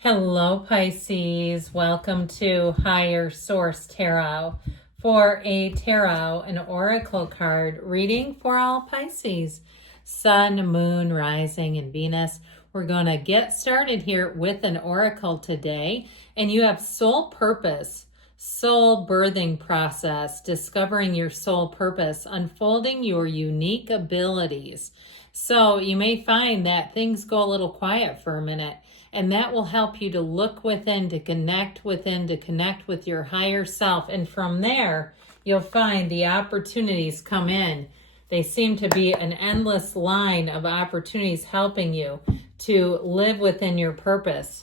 Hello, Pisces. Welcome to Higher Source Tarot for a tarot and oracle card reading for all Pisces, Sun, Moon, Rising, and Venus. We're going to get started here with an oracle today, and you have soul purpose, soul birthing process, discovering your soul purpose, unfolding your unique abilities. So you may find that things go a little quiet for a minute, and that will help you to look within, to connect within, to connect with your higher self. And from there, you'll find the opportunities come in. They seem to be an endless line of opportunities helping you to live within your purpose.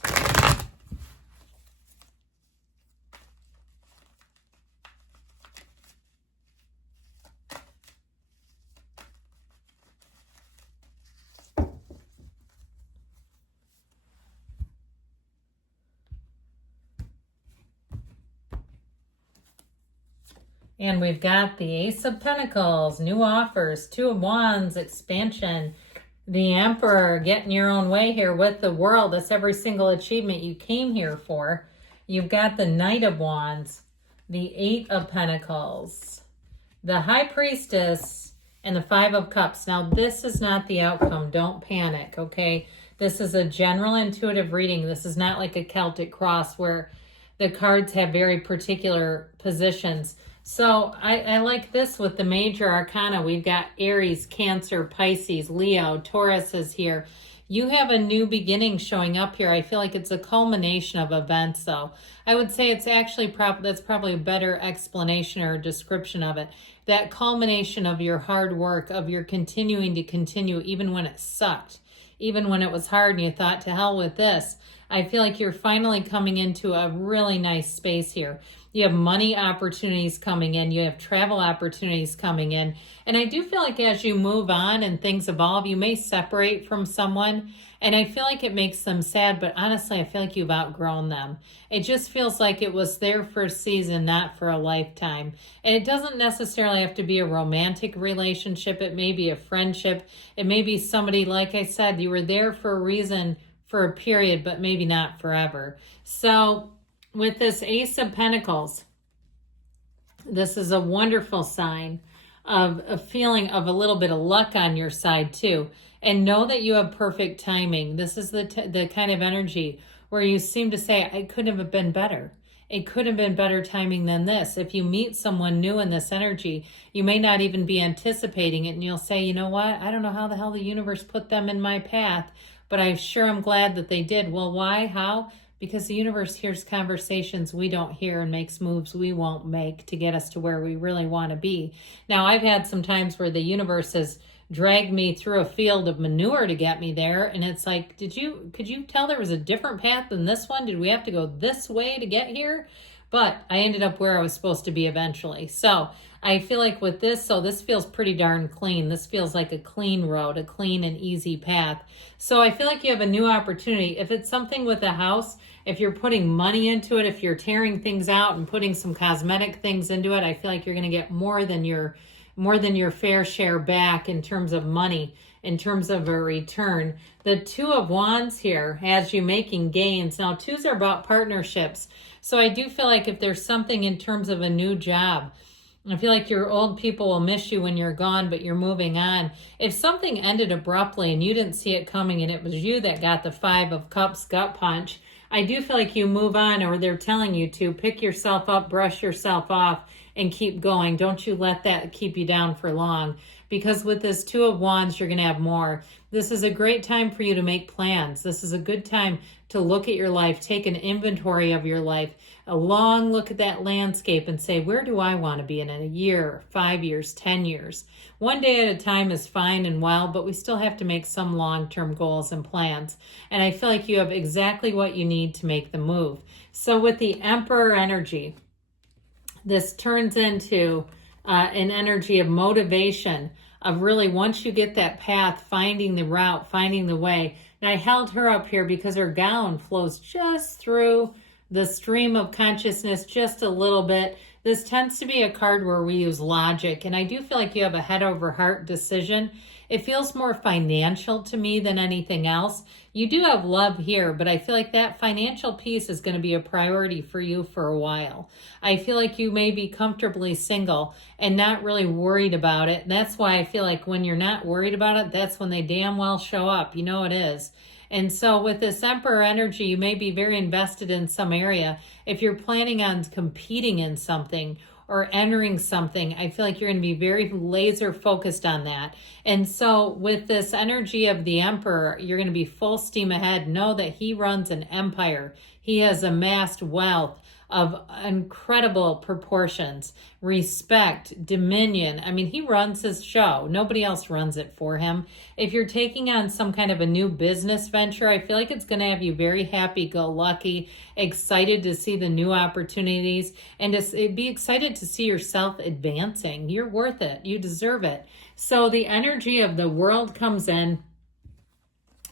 And we've got the Ace of Pentacles, new offers, Two of Wands, expansion, the Emperor, getting your own way here with the world. That's every single achievement you came here for. You've got the Knight of Wands, the Eight of Pentacles, the High Priestess, and the Five of Cups. Now, this is not the outcome. Don't panic, okay? This is a general intuitive reading. This is not like a Celtic cross where the cards have very particular positions. So I like this with the major arcana. We've got Aries, Cancer, Pisces, Leo, Taurus is here. You have a new beginning showing up here. I feel like it's a culmination of events, though. I would say it's actually that's probably a better explanation or description of it. That culmination of your hard work, of your continuing to continue even when it sucked, even when it was hard and you thought, to hell with this. I feel like you're finally coming into a really nice space here. You have money opportunities coming in. You have travel opportunities coming in. And I do feel like as you move on and things evolve, you may separate from someone. And I feel like it makes them sad, but honestly, I feel like you've outgrown them. It just feels like it was there for a season, not for a lifetime. And it doesn't necessarily have to be a romantic relationship. It may be a friendship. It may be somebody, like I said, you were there for a reason, for a period, but maybe not forever. So with this Ace of Pentacles, this is a wonderful sign of a feeling of a little bit of luck on your side too. And know that you have perfect timing. This is the kind of energy where you seem to say, I couldn't have been better. It could have been better timing than this. If you meet someone new in this energy, you may not even be anticipating it. And you'll say, you know what? I don't know how the hell the universe put them in my path, but I sure am glad that they did. Well, why? How? Because the universe hears conversations we don't hear and makes moves we won't make to get us to where we really want to be. Now, I've had some times where the universe has dragged me through a field of manure to get me there. And it's like, could you tell there was a different path than this one? Did we have to go this way to get here? But I ended up where I was supposed to be eventually. So I feel like with this, so this feels pretty darn clean. This feels like a clean road, a clean and easy path. So I feel like you have a new opportunity. If it's something with a house, if you're putting money into it, if you're tearing things out and putting some cosmetic things into it, I feel like you're going to get more than your fair share back in terms of money, in terms of a return. The Two of Wands here has you making gains. Now, twos are about partnerships. So I do feel like if there's something in terms of a new job, I feel like your old people will miss you when you're gone, but you're moving on. If something ended abruptly and you didn't see it coming and it was you that got the Five of Cups gut punch, I do feel like you move on, or they're telling you to pick yourself up, brush yourself off, and keep going. Don't you let that keep you down for long, because with this Two of Wands, you're going to have more. This is a great time for you to make plans. This is a good time to look at your life, take an inventory of your life, a long look at that landscape and say, where do I want to be in a year, 5 years, 10 years? One day at a time is fine and well, but we still have to make some long-term goals and plans. And I feel like you have exactly what you need to make the move. So with the Emperor energy, this turns into an energy of motivation, of really, once you get that path, finding the route, finding the way. And I held her up here because her gown flows just through the stream of consciousness just a little bit. This tends to be a card where we use logic, and I do feel like you have a head over heart decision. It feels more financial to me than anything else. You do have love here, but I feel like that financial piece is going to be a priority for you for a while. I feel like you may be comfortably single and not really worried about it. And that's why I feel like when you're not worried about it, that's when they damn well show up. You know it is. And so with this Emperor energy, you may be very invested in some area. If you're planning on competing in something or entering something, I feel like you're going to be very laser focused on that. And so with this energy of the Emperor, you're going to be full steam ahead. Know that he runs an empire. He has amassed wealth of incredible proportions, respect, dominion. I mean, he runs his show. Nobody else runs it for him. If you're taking on some kind of a new business venture, I feel like it's going to have you very happy-go-lucky, excited to see the new opportunities, and to be excited to see yourself advancing. You're worth it. You deserve it. So the energy of the World comes in,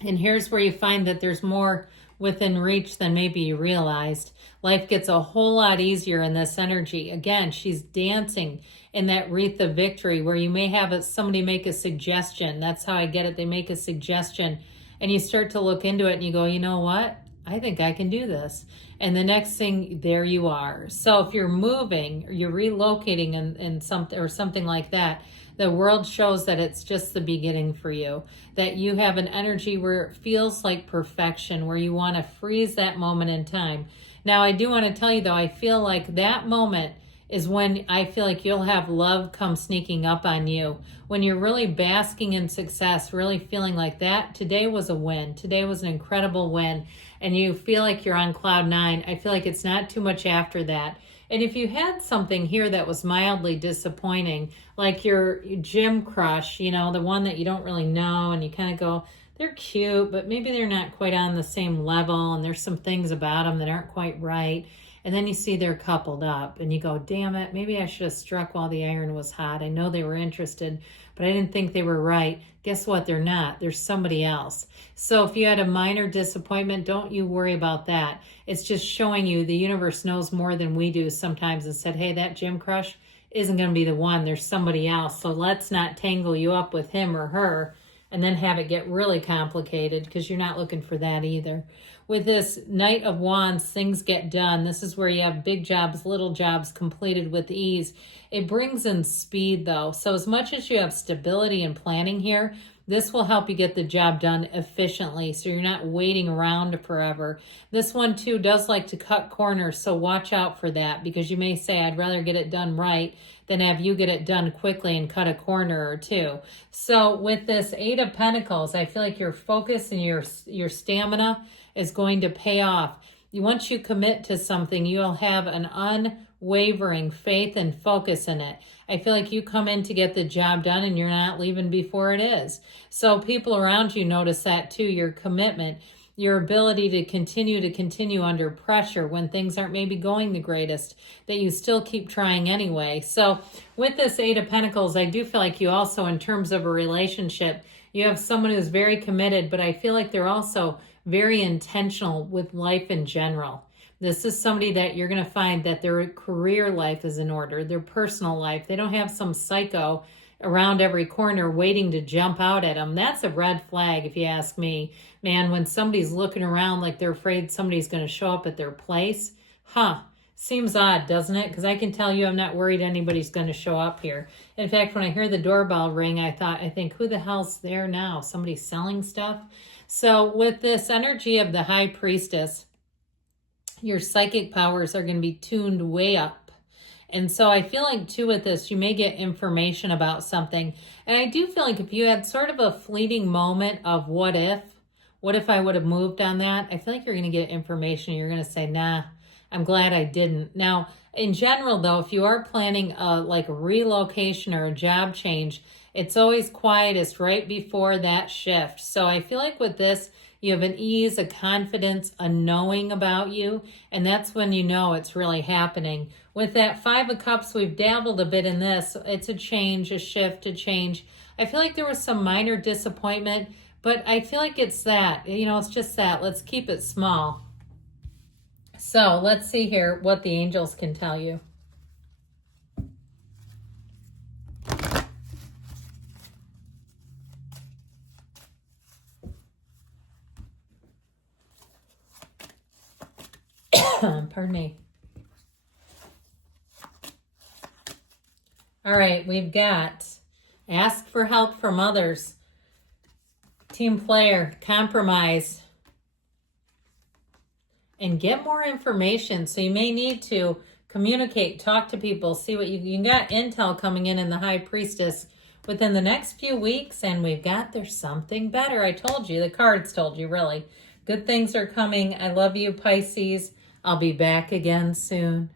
and here's where you find that there's more within reach than maybe you realized. Life gets a whole lot easier in this energy. Again, she's dancing in that wreath of victory where you may have somebody make a suggestion. That's how I get it. They make a suggestion and you start to look into it and you go, you know what? I think I can do this. And the next thing, there you are. So if you're moving or you're relocating in something or something like that, the World shows that it's just the beginning for you, that you have an energy where it feels like perfection, where you want to freeze that moment in time. Now, I do want to tell you, though, I feel like that moment is when I feel like you'll have love come sneaking up on you. When you're really basking in success, really feeling like that, today was a win. Today was an incredible win. And you feel like you're on cloud nine. I feel like it's not too much after that. And if you had something here that was mildly disappointing, like your gym crush, you know, the one that you don't really know, and you kind of go, they're cute, but maybe they're not quite on the same level, and there's some things about them that aren't quite right. And then you see they're coupled up, and you go, damn it, maybe I should have struck while the iron was hot. I know they were interested, but I didn't think they were right. Guess what? They're not. There's somebody else. So if you had a minor disappointment, don't you worry about that. It's just showing you the universe knows more than we do sometimes and said, hey, that gym crush isn't going to be the one. There's somebody else. So let's not tangle you up with him or her and then have it get really complicated, because you're not looking for that either. With this Knight of Wands, things get done. This is where you have big jobs, little jobs completed with ease. It brings in speed, though. So as much as you have stability and planning here, this will help you get the job done efficiently, so you're not waiting around forever. This one, too, does like to cut corners, so watch out for that, because you may say, I'd rather get it done right than have you get it done quickly and cut a corner or two. So with this Eight of Pentacles, I feel like your focus and your stamina is going to pay off. Once you commit to something, you'll have an unwavering faith and focus in it. I feel like you come in to get the job done and you're not leaving before it is. So people around you notice that too, your commitment, your ability to continue under pressure when things aren't maybe going the greatest, that you still keep trying anyway. So with this Eight of Pentacles, I do feel like you also, in terms of a relationship, you have someone who's very committed, but I feel like they're also very intentional with life in general. This is somebody that you're going to find that their career life is in order, their personal life. They don't have some psycho around every corner waiting to jump out at them. That's a red flag, if you ask me. Man, when somebody's looking around like they're afraid somebody's going to show up at their place, seems odd, doesn't it? Because I can tell you I'm not worried anybody's going to show up here. In fact, when I hear the doorbell ring, I think, who the hell's there now? Somebody selling stuff? So with this energy of the High Priestess, your psychic powers are going to be tuned way up. And so I feel like, too, with this, you may get information about something. And I do feel like if you had sort of a fleeting moment of what if I would have moved on that, I feel like you're going to get information. You're going to say, nah, I'm glad I didn't. Now, in general, though, if you are planning like a relocation or a job change, it's always quietest right before that shift. So I feel like with this, you have an ease, a confidence, a knowing about you, and that's when you know it's really happening. With that Five of Cups, we've dabbled a bit in this. It's a change, a shift, a change. I feel like there was some minor disappointment, but I feel like it's that. It's just that. Let's keep it small. So let's see here what the angels can tell you. Pardon me. All right, we've got ask for help from others, team player, compromise, and get more information. So you may need to communicate, talk to people, see what you got intel coming in the High Priestess within the next few weeks, and we've got there's something better. I told you, the cards told you, really. Good things are coming. I love you, Pisces. I'll be back again soon.